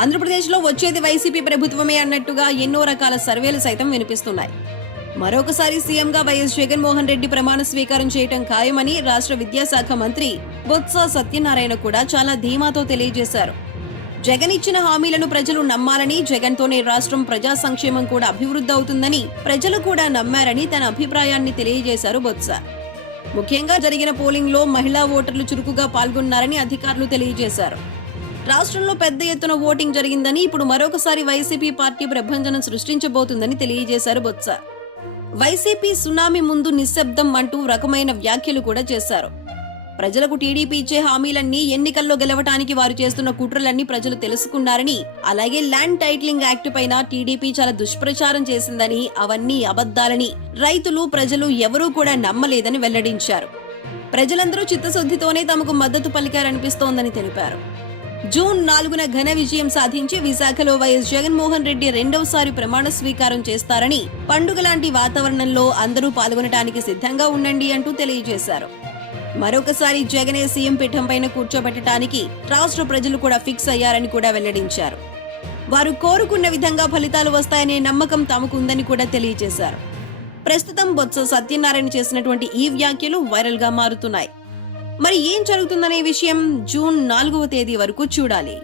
ఆంధ్రప్రదేశ్లో వచ్చేది వైసీపీ ప్రభుత్వమే అన్నట్టుగా ఎన్నో రకాల సర్వేలు సైతం వినిపిస్తున్నాయి. మరొకసారి సీఎంగా వైఎస్ జగన్మోహన్ రెడ్డి ప్రమాణ స్వీకారం చేయటం ఖాయమని రాష్ట్ర విద్యాశాఖ మంత్రి బొత్స సత్యనారాయణ కూడా చాలా ధీమాతో తెలియజేశారు. జగన్ ఇచ్చిన హామీలను ప్రజలు నమ్మాలని, జగన్తోనే రాష్ట్రం ప్రజా సంక్షేమం కూడా అభివృద్ధి అవుతుందని ప్రజలు కూడా నమ్మారని తన అభిప్రాయాన్ని తెలియజేశారు బొత్స. ముఖ్యంగా జరిగిన పోలింగ్ లో మహిళా ఓటర్లు చురుకుగా పాల్గొన్నారని అధికారులు తెలియజేశారు. రాష్ట్రంలో పెద్ద ఎత్తున ఓటింగ్ జరిగిందని, ఇప్పుడు మరొకసారి వైసీపీ పార్టీ ప్రభంజనం సృష్టించబోతుందని తెలియజేశారు బొత్స. వైసీపీ సునామీ ముందు నిశ్శబ్దం అంటూ రకమైన వ్యాఖ్యలు కూడా చేశారు. ప్రజలకు టీడీపీ ఇచ్చే హామీలన్నీ, ఎన్నికల్లో గెలవటానికి వారు చేస్తున్న కుట్రలన్నీ ప్రజలు తెలుసుకున్నారని, అలాగే ల్యాండ్ టైటిలింగ్ యాక్ట్ పైన టీడీపీ చాలా దుష్ప్రచారం చేసిందని, అవన్నీ అబద్దాలని రైతులు, ప్రజలు ఎవరూ కూడా నమ్మలేదని వెల్లడించారు. ప్రజలందరూ చిత్తశుద్ధితోనే తమకు మద్దతు పలికారనిపిస్తోందని తెలిపారు. జూన్ 4న ఘన విజయం సాధించి విశాఖలో వైఎస్ జగన్మోహన్ రెడ్డి రెండవసారి ప్రమాణ స్వీకారం చేస్తారని, పండుగ లాంటి వాతావరణంలో అందరూ పాల్గొనడానికి సిద్ధంగా ఉండండి అంటూ తెలియజేశారు. మరొకసారి జగనే సీఎం పీఠం పైన కూర్చోబెట్టడానికి రాష్ట్ర ప్రజలు కూడా ఫిక్స్ అయ్యారని కూడా వెల్లడించారు. వారు కోరుకున్న విధంగా ఫలితాలు వస్తాయనే నమ్మకం తమకు ఉందని కూడా తెలియజేశారు. ప్రస్తుతం బొత్స సత్యనారాయణ చేసినటువంటి ఈ వ్యాఖ్యలు వైరల్ గా మారుతున్నాయి. మరి ఏం జరుగుతుందనే విషయం జూన్ 4వ తేదీ వరకు చూడాలి.